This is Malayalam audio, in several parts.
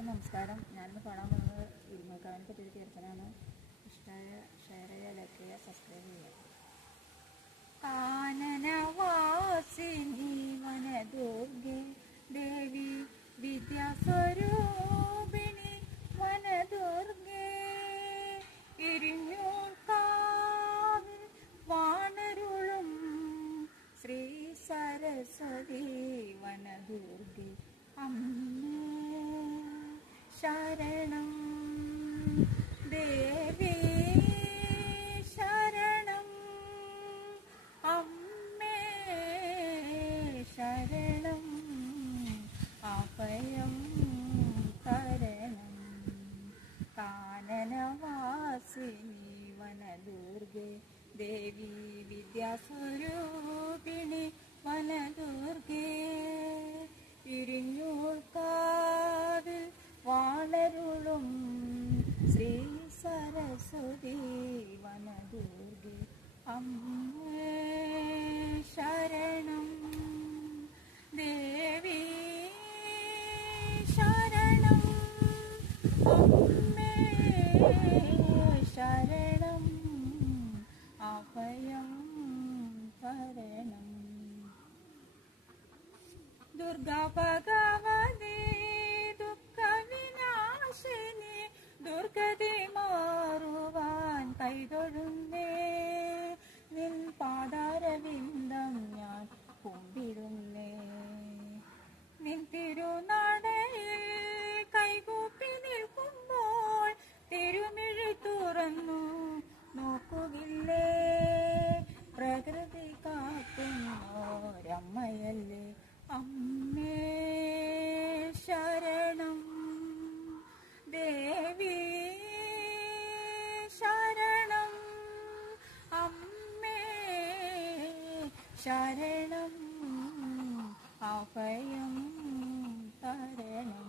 എല്ലാവർക്കും നമസ്കാരം. ഞാനിന്ന് പാടാൻ പോകുന്നത് ഇരുമൂക്കാവിനെ പറ്റിയൊരു കീർത്തനമാണ്. ഇഷ്ടമായ ഷെയർ ചെയ്യുക, ലൈക്ക് ചെയ്യുക, സബ്സ്ക്രൈബ് ചെയ്യുക. കാനനവാസിനി വനദുർഗേ ദേവി വിദ്യാസ്വരൂപിണി വനദുർഗേ ഇരിഞ്ഞൂർക്കാവിൽ വാണരുളും ശ്രീ സരസ്വതി വനദുർഗേ അമ്മേ ശരണം ദേവി ശരണം അമ്മേ ശരണം അഭയം തരണം കാനനവാസിനി വനദുർഗേ ദേവി വിദ്യാസ്വരൂപിണി വനദുർഗേ ഇരിഞ്ഞൂർക്കാവിൽ വാണരുളും ശ്രീ സരസ്വതി വനദുർഗേ അമ്മേ ശരണം ദേവി ശരണം അമ്മേ ശരണം അഭയം തരണം ദുർഗാ ഭഗവതി ദുഃഖവിനാശിനി ദുർഗതി മാറുവാൻ കൈതൊഴുന്നേ നിൻ പാദാരവിന്ദം ഞാൻ കുമ്പിടുന്നേ നിൻ തിരുനടയിൽ കൈകൂപ്പി നിൽക്കുമ്പോൾ തിരുമിഴി തുറന്നു നോക്കുകില്ലേ പ്രകൃതി കാക്കുന്നോരമ്മയല്ലേ അമ്മേ ശരണം ദേവി ശരണം അമ്മേ ശരണം അഭയം തരണം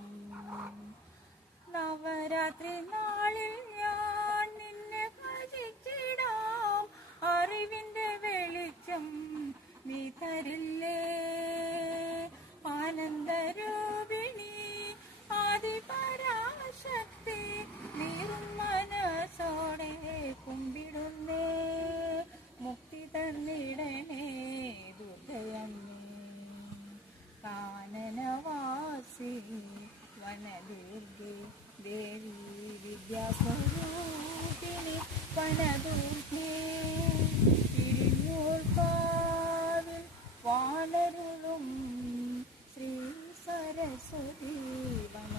നവരാത്രി നാളിൽ ഞാൻ നിന്നെ ഭജിച്ചിടാം അറിവിന്റെ വെളിച്ചം നീ തരില്ലേ ആനന്ദരൂപിണി ആദിപരാശക്തി നീറും മനസ്സോടെ കുമ്പിടുന്നേ മുക്തി തന്നിടണേ ദുർഗയമ്മേ കാനനവാസിനി വനദുർഗേ ദേവി വിദ്യാസ്വരൂപിണി വനദുർഗേ ഇരിഞ്ഞൂർക്കാവിൽ വാണരുളും ശ്രീ സരസ്വതി